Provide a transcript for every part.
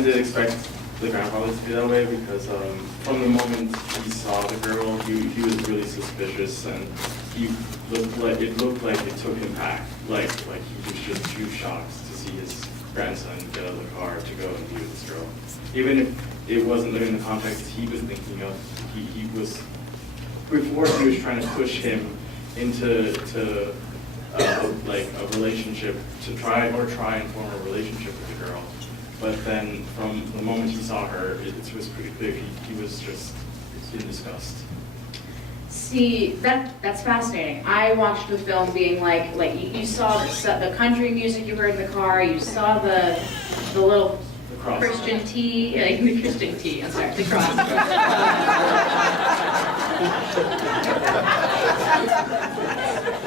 of did expect the grandfather to be that way because from the moment he saw the girl, he was really suspicious, and it looked like it took him back, like he was just too shocked to see his grandson get out of the car to go and be with this girl. Even if it wasn't in the context he was thinking of, he was, before he was trying to push him into like a relationship, to try and form a relationship with the girl. But then from the moment he saw her, it was pretty clear he was just in disgust. See, that's fascinating. I watched the film being like you saw the country music you heard in the car, you saw the little Christian tea, like the Christian tea, I'm sorry, the cross.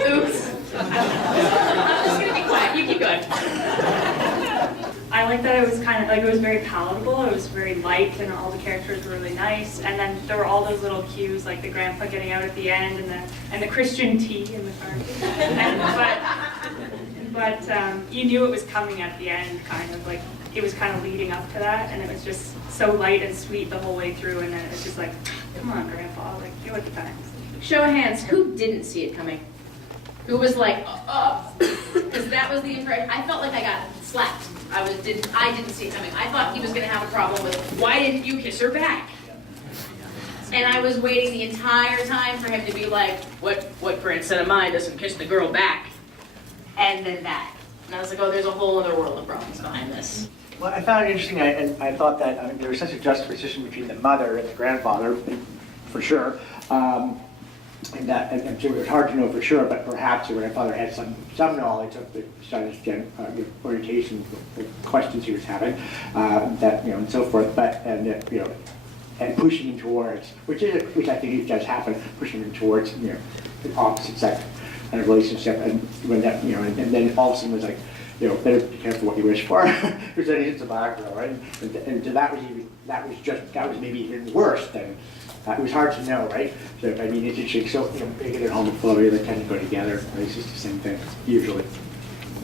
Oops. I'm just gonna be quiet, you keep going. I like that it was kind of like, it was very palatable, it was very light, and all the characters were really nice, and then there were all those little cues, like the grandpa getting out at the end, and the Christian tea in the car. But you knew it was coming at the end, kind of like, it was kind of leading up to that, and it was just so light and sweet the whole way through, and then it's just like, come on, grandpa, like, you're at the times. Show of hands, who didn't see it coming? Who was like, because that was the impression. I felt like I got slapped. I didn't see it coming. I thought he was going to have a problem with, why didn't you kiss her back? And I was waiting the entire time for him to be like, what grandson of mine doesn't kiss the girl back? And then that. And I was like, oh, there's a whole other world of problems behind this. Well, I found it interesting, and I thought that there was such a juxtaposition between the mother and the grandfather, for sure. And that, and so it was hard to know for sure, but perhaps the grandfather had some knowledge of the son's orientation, the questions he was having, that, and so forth. But and pushing him towards, which I think does happen, pushing him towards the opposite sex kind of relationship, and when that and then all of a sudden was like, better be careful what you wish for, because then he's a black girl, right? And that was maybe even worse than. It was hard to know, right? So I mean, it's interesting. So big and homophobia, they kind of go together. It's just the same thing usually.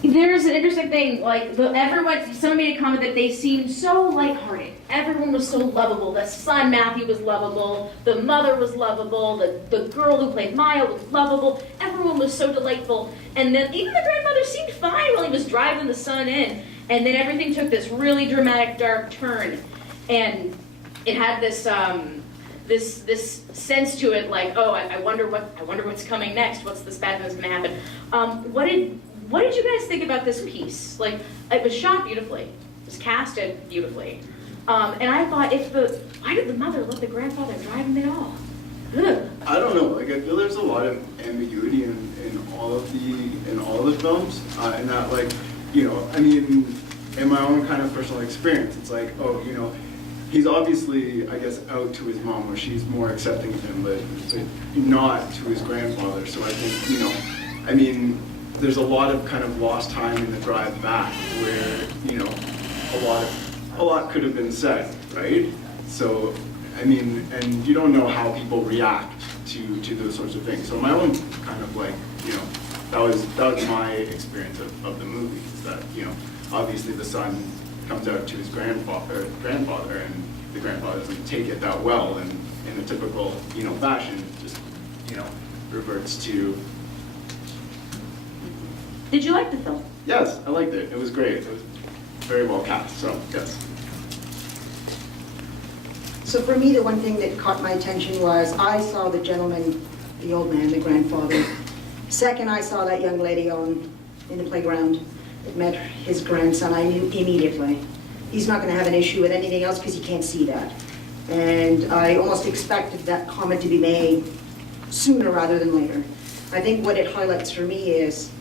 There's an interesting thing. Like someone made a comment that they seemed so lighthearted. Everyone was so lovable. The son Matthew was lovable. The mother was lovable. The girl who played Maya was lovable. Everyone was so delightful. And then even the grandmother seemed fine while he was driving the son in. And then everything took this really dramatic, dark turn, and it had this. This sense to it, like, oh, I wonder what's coming next. What's this bad thing that's going to happen? What did you guys think about this piece? Like, it was shot beautifully, it was casted beautifully, and I thought, why did the mother let the grandfather drive him at all? Ugh. I don't know. Like, I feel there's a lot of ambiguity in all of the films, and that, like, I mean, in my own kind of personal experience, it's like, oh, he's obviously, I guess, out to his mom, where she's more accepting of him, but not to his grandfather. So I think, I mean, there's a lot of kind of lost time in the drive back, where, a lot could have been said, right? So, I mean, and you don't know how people react to those sorts of things. So my own kind of like, that was my experience of the movie. Is that, obviously the son comes out to his grandfather, and the grandfather doesn't take it that well, and in a typical, fashion, just, reverts to. Did you like the film? Yes, I liked it. It was great. It was very well cast, so yes. So for me, the one thing that caught my attention was I saw the gentleman, the old man, the grandfather. Second, I saw that young lady in the playground that met his grandson. I knew immediately he's not going to have an issue with anything else because he can't see that. And I almost expected that comment to be made sooner rather than later. I think what it highlights for me is,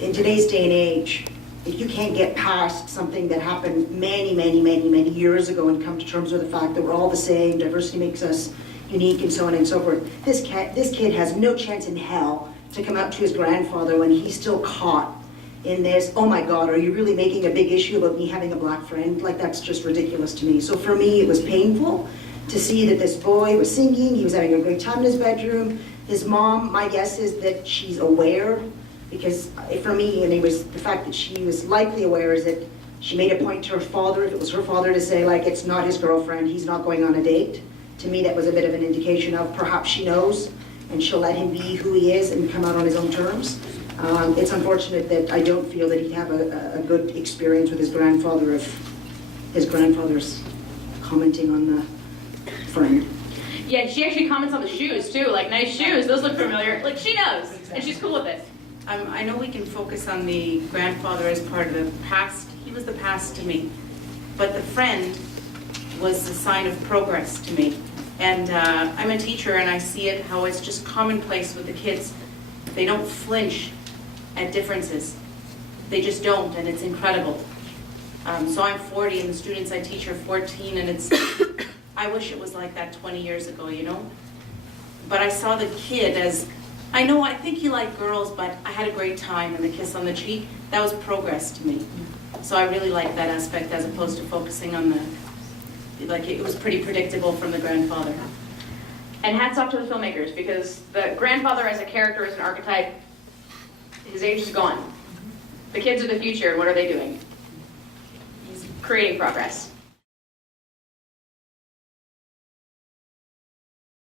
in today's day and age, if you can't get past something that happened many, many, many, many years ago and come to terms with the fact that we're all the same, diversity makes us unique, and so on and so forth, this kid has no chance in hell to come out to his grandfather when he's still caught in this, oh my God, are you really making a big issue about me having a black friend? Like, that's just ridiculous to me. So for me, it was painful to see that this boy was singing, he was having a great time in his bedroom. His mom, my guess is that she's aware, because for me, and it was the fact that she was likely aware, is that She made a point to her father, if it was her father, to say, like, it's not his girlfriend, he's not going on a date. To me, that was a bit of an indication of perhaps she knows, and she'll let him be who he is and come out on his own terms. It's unfortunate that I don't feel that he'd have a good experience with his grandfather if his grandfather's commenting on the friend. Yeah, she actually comments on the shoes too, like nice shoes, those look familiar. Like she knows, and she's cool with it. I know we can focus on the grandfather as part of the past. He was the past to me. But the friend was a sign of progress to me. And I'm a teacher and I see it how it's just commonplace with the kids. They don't flinch at differences. They just don't, and it's incredible. So I'm 40 and the students I teach are 14, and it's, I wish it was like that 20 years ago, you know? But I saw the kid as, I think you like girls, but I had a great time, and the kiss on the cheek, that was progress to me. So I really like that aspect as opposed to focusing on the, like it was pretty predictable from the grandfather. And hats off to the filmmakers, because the grandfather as a character, as an archetype, his age is gone. The kids are the future, and what are they doing? He's creating progress.